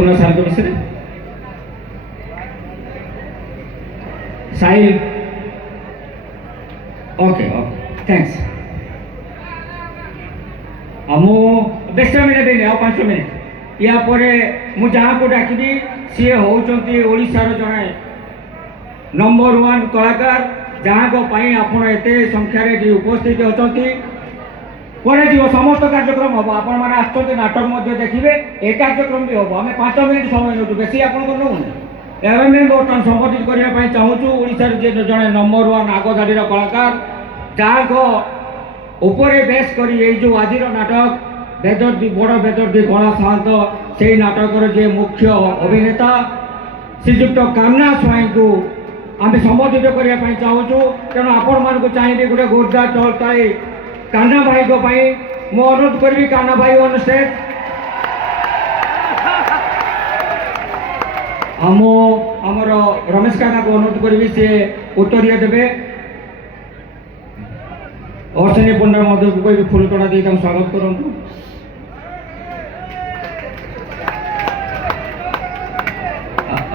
कुना सार को विषय साहिल ओके ओके थैंक्स मु 10 मिनट देने आ 5 मिनट या परे मु जहाँ को डाकिबी सी होउचंती ओडिशार जणे नंबर 1 कलाकार जहाँ को पाई आपण एते संख्या रे उपस्थित होचंती परे जीव समस्त कार्यक्रम हम आपण माने आछते नाटक मध्ये देखिबे ए कार्यक्रम भी हम हमें 5 मिनट समय नोटू बेसी आपण को नौ एवं मैं बर्तमान संबोधित करने चाहूँ ओडिशार जे जड़े नंबर 1 आगधाड़ी कलाकार जहाँ को उपरे बेस कर जो आज नाटक बेदर्दी बड़ बेदर्दी गणा साहंत से नाटकर जे मुख्य अभिनेता श्रीजुक्त कामना स्वाई को आम संबोधित करने चाहूँ तेणु आपण मान चाहिए गोटे गोरदार चलता कान्हा भाई को मु अनुरोध करी कान्हा भाई ऑन स्टेज आमर रमेश काका को अनुरोध करी सी उत्तरीय देवे अर्चनी पंडा मध्य को कोई फूल तोड़ा दे स्वागत करूँ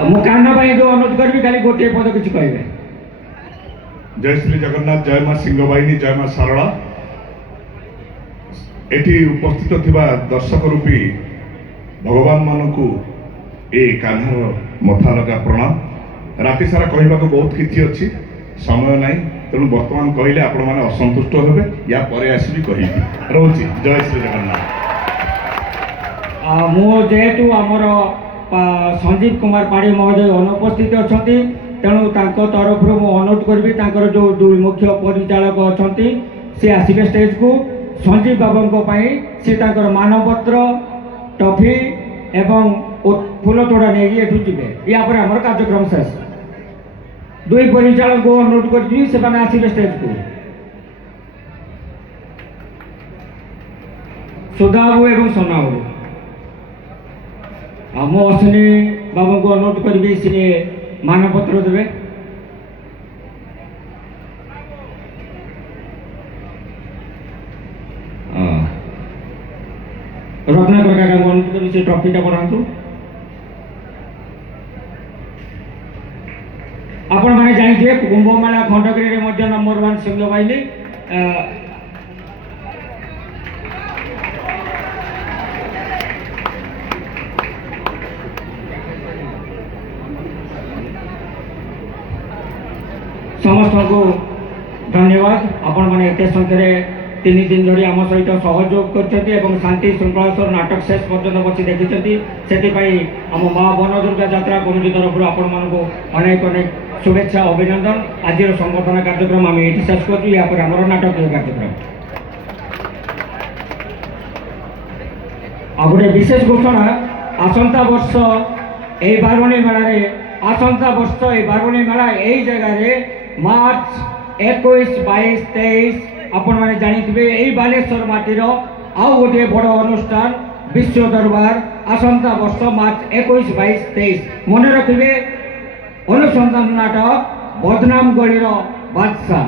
मु कान्हा भाई जो अनुरोध करी खाली गोटे पद किसी कहे जय श्री जगन्नाथ जय माँ सिंहवाहिनी जय माँ सारला एटी उपस्थित थिबा दर्शक रूपी भगवान मानकू ए कान्हार मथा लगा प्रणाम राति सारा कहवा बहुत किसी अच्छी समय ना तेणु बर्तमान कहले आपण मैंने असंतुष्ट हेबे या परे आसबी कहि रोची जय श्री जगन्नाथ मु जेहेतु आमर संजीव कुमार पाड़ी महोदय अनुपस्थित अच्छा तेणु तरफ मु अनुरोध करी जो दुई मुख्य परिचालक अच्छा सी आसबे स्टेज को संजीव बाबू सी मानपत्र टफी एवं फूल तोड़ा नहीं एठू जीवे या आमर कार्यक्रम शेष दुई परिचालक को अनुरोध कर आसबे स्टेज को सुधाबू एवं सोनाबू मु अश्विनी बाबू को अनुरोध करी सी मानपत्र देवे रत्नाकर काका को अनुरोध करी ट्रफीटा बढ़ातु आपण मैंने जानिए कुंभमेला खंडगिरी नंबर 1 सिंहवाहिनी समस्त को धन्यवाद आपण मैंने एत संख्यार 3 दिन धरी आम सहित सहयोग कर शांति श्रृंखला नाटक शेष पर्यटन बसी देखी से आम माँ वन दुर्गा यात्रा कमिटी तरफ आपण मानक अनेक अनेक शुभेच्छा अभिनंदन आज संबर्धना कार्यक्रम आम ये शेष कर नाटक कार्यक्रम आ गए विशेष घोषणा आसंता वर्ष ये बारवणी मेल आसंता वर्ष ये बारवणी मेला यही जगह मार्च 21, 22, 23 आपण मैंने जानी यही बालेश्वर माटीर आउ गोटे बड़ अनुष्ठान विश्व दरबार आसंता वर्ष मार्च 21, 22, 23 मन रखिए अनुसंधान नाटक बदनाम गलीर बादशाह